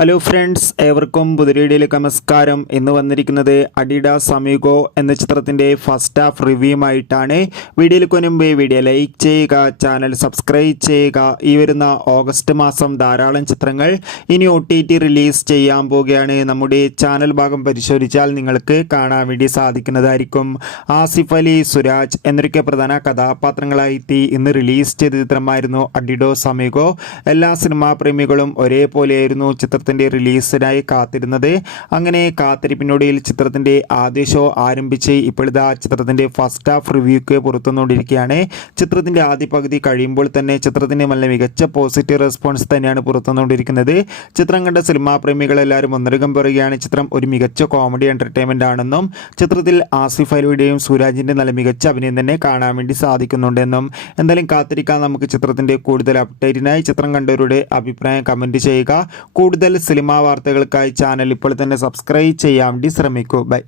Hello friends, ഏവർക്കും പുതിയ നമസ്കാരം. ഇന്ന് വന്നിരിക്കുന്നത് അഡിഡാസ് അമീഗോ എന്ന ചിത്രത്തിൻ്റെ ഫസ്റ്റ് ഹാഫ് റിവ്യൂമായിട്ടാണ്. വീഡിയോയിലേക്ക് മുൻപ് വീഡിയോ ലൈക്ക് ചെയ്യുക, ചാനൽ സബ്സ്ക്രൈബ് ചെയ്യുക. ഈ വരുന്ന ഓഗസ്റ്റ് മാസം ധാരാളം ചിത്രങ്ങൾ ഇനി OTT റിലീസ് ചെയ്യാൻ പോവുകയാണ്. നമ്മുടെ ചാനൽ ഭാഗം പരിശോധിച്ചാൽ നിങ്ങൾക്ക് കാണാൻ വേണ്ടി സാധിക്കുന്നതായിരിക്കും. ആസിഫ് അലി, സുരാജ് എന്നൊക്കെ പ്രധാന കഥാപാത്രങ്ങളായി ഇന്ന് റിലീസ് ചെയ്ത ചിത്രമായിരുന്നു അഡിഡാസ് അമീഗോ. എല്ലാ സിനിമാ പ്രേമികളും ഒരേപോലെയായിരുന്നു ചിത്രത്തിൻ്റെ റിലീസിനായി കാത്തിരുന്നത്. അങ്ങനെ കാത്തിരിപ്പിനൊടുവിൽ ചിത്രത്തിൻ്റെ ആദ്യ ഷോ ആരംഭിച്ച് ഇപ്പോഴിതാ ചിത്രത്തിൻ്റെ ഫസ്റ്റ് ഹാഫ് റിവ്യൂക്ക് പുറത്തുവന്നുകൊണ്ടിരിക്കുകയാണ്. ചിത്രത്തിൻ്റെ ആദ്യ പകുതി കഴിയുമ്പോൾ തന്നെ ചിത്രത്തിന് നല്ല മികച്ച പോസിറ്റീവ് റെസ്പോൺസ് തന്നെയാണ് പുറത്തുവന്നുകൊണ്ടിരിക്കുന്നത്. ചിത്രം കണ്ട സിനിമാ പ്രേമികളെല്ലാവരും ഒന്നടങ്കം പറയുകയാണ് ചിത്രം ഒരു മികച്ച കോമഡി എൻ്റർടൈൻമെൻ്റ് ആണെന്നും ചിത്രത്തിൽ ആസിഫ് അലിയുടെയും സുരാജിൻ്റെ നല്ല മികച്ച അഭിനയം തന്നെ കാണാൻ വേണ്ടി സാധിക്കുന്നുണ്ടെന്നും. എന്തായാലും കാത്തിരിക്കാൻ നമുക്ക് ചിത്രത്തിൻ്റെ കൂടുതൽ അപ്ഡേറ്റിനായി. ചിത്രം കണ്ടവരുടെ അഭിപ്രായം കമൻറ്റ് ചെയ്യുക. കൂടുതൽ സിനിമാ വാർത്തകൾക്കായി ചാനൽ ഇപ്പോൾ തന്നെ സബ്സ്ക്രൈബ് ചെയ്യാൻ വേണ്ടി ശ്രമിക്കൂ. ബൈ.